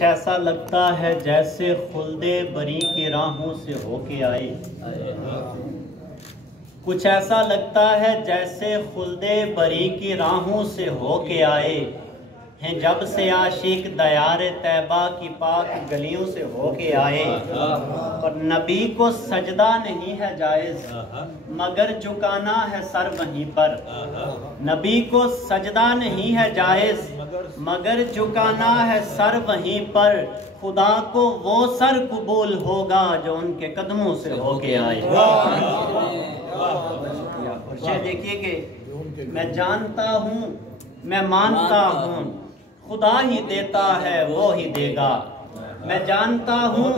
کچھ ایسا لگتا ہے جیسے خلد بری کی راہوں سے ہو کے آئے، کچھ ایسا لگتا ہے جیسے خلد بری کی راہوں سے ہو کے آئے ہیں، جب سے عاشق دیار طیبہ کی پاک گلیوں سے ہو کے آئے۔ اور نبی کو سجدہ نہیں ہے جائز مگر جھکانا ہے سر وہیں پر، نبی کو سجدہ نہیں ہے جائز مگر جھکانا ہے سر وہیں پر، خدا کو وہ سر قبول ہوگا جو ان کے قدموں سے ہو کے آئے۔ اور شاید دیکھیے کہ میں جانتا ہوں، میں مانتا ہوں، خدا ہی دیتا ہے وہ ہی دے گا۔ میں جانتا ہوں،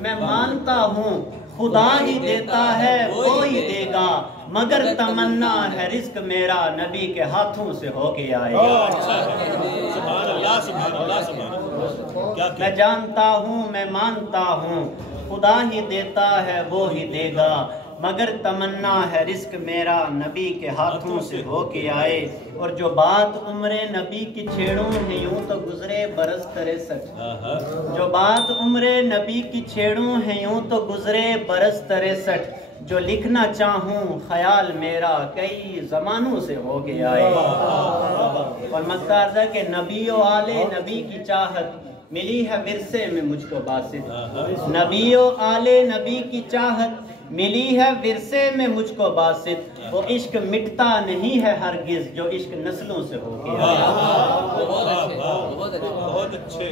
میں مانتا ہوں، خدا ہی دیتا ہے وہ ہی دے گا، مگر تمنا ہے رزق میرا نبی کے ہاتھوں سے ہو کے آئے گا۔ میں جانتا ہوں، میں مانتا ہوں، خدا ہی دیتا ہے وہ ہی دے گا، مگر تمنا ہے رزق میرا نبی کے ہاتھوں سے ہو کے آئے۔ اور جو بات عمر نبی کی چھیڑوں ہے یوں تو گزرے برس 63، جو بات عمر نبی کی چھیڑوں ہے یوں تو گزرے برس 63، جو لکھنا چاہوں خیال میرا کئی زمانوں سے ہو کے آئے۔ اور مقصد کہ نبی و آل نبی کی چاہت ملی ہے ورثے میں مجھ کو باسط، نبی و آل نبی کی چاہت ملی ہے ورثے میں مجھ کو باسط، وہ عشق مٹتا نہیں ہے ہرگز جو عشق نسلوں سے ہو کے آیا۔ بہت اچھے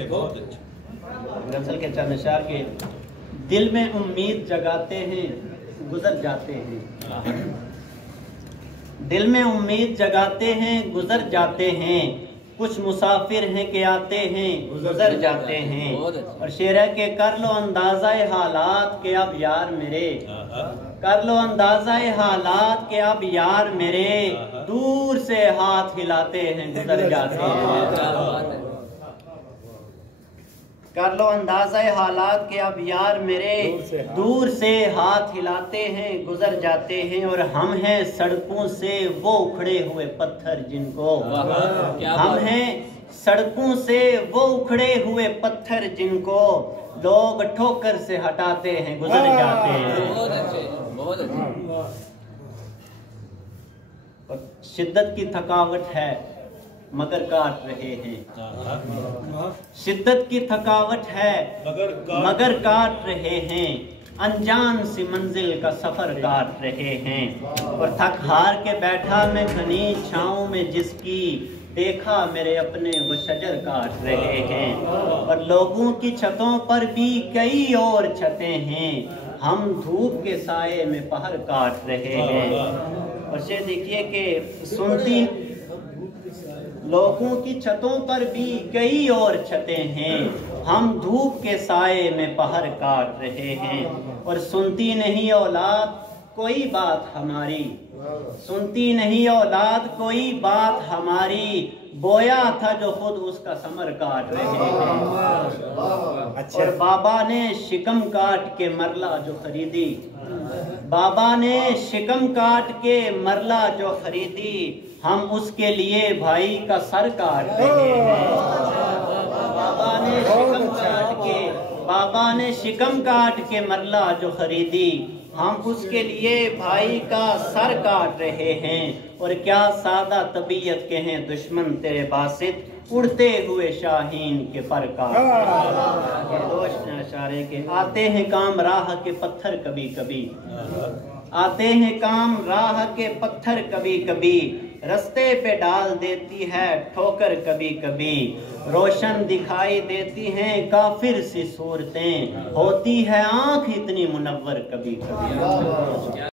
نسل کے چند اشعار کے دل میں امید جگاتے ہیں گزر جاتے ہیں، دل میں امید جگاتے ہیں گزر جاتے ہیں، کچھ مسافر ہیں کہ آتے ہیں گزر جاتے ہیں۔ اور شعر ہے کہ کر لو اندازہ حالات کہ اب یار میرے، کر لو اندازہ حالات کہ اب یار میرے، دور سے ہاتھ ہلاتے ہیں گزر جاتے ہیں۔ کر لو اندازہ حالات کہ اب یار میرے، دور سے ہاتھ ہلاتے ہیں گزر جاتے ہیں، اور ہم ہیں سڑکوں سے وہ اکھڑے ہوئے پتھر جن کو، ہم ہیں سڑکوں سے وہ اکھڑے ہوئے پتھر جن کو لوگ ٹھوکر سے ہٹاتے ہیں گزر جاتے ہیں۔ شدت کی تھکاوٹ ہے مگر کاٹ رہے ہیں، شدت کی تھکاوٹ ہے مگر کاٹ رہے ہیں، انجان سی منزل کا سفر کاٹ رہے ہیں، اور تھک ہار کے بیٹھا میں گھنی چھاؤں میں جس کی، دیکھا میرے اپنے وہ شجر کاٹ رہے ہیں، اور لوگوں کی چھتوں پر بھی کئی اور چھتیں ہیں، ہم دھوپ کے سائے میں پہر کاٹ رہے ہیں۔ اور یہ دیکھیے کہ سنتی لوگوں کی چھتوں پر بھی کئی اور چھتیں ہیں، ہم دھوپ کے سائے میں پہر کاٹ رہے ہیں، اور سنتی نہیں اولاد کوئی بات ہماری، سنتی نہیں اولاد کوئی بات ہماری، بویا تھا جو خود اس کا ثمر کاٹ رہے ہیں۔ اور بابا نے شکم کاٹ کے مرلا جو خریدی، بابا نے شکم کاٹ کے مرلا جو خریدی، ہم اس کے لیے بھائی کا سر کاٹ رہے ہیں۔ بابا نے شکم کاٹ کے مرلا جو خریدی، ہم اس کے لیے بھائی کا سر کاٹ رہے ہیں، اور کیا سادہ طبیعت کے ہیں دشمن تیرے باسط، اڑتے ہوئے شاہین کے پر کاٹ رہے ہیں۔ دوست اشارے کے آتے ہیں کام راہ کے پتھر کبھی کبھی، آتے ہیں کام راہ کے پتھر کبھی کبھی، رستے پہ ڈال دیتی ہے ٹھوکر کبھی کبھی، روشن دکھائی دیتی ہیں کافر سی صورتیں، ہوتی ہے آنکھ اتنی منور کبھی کبھی۔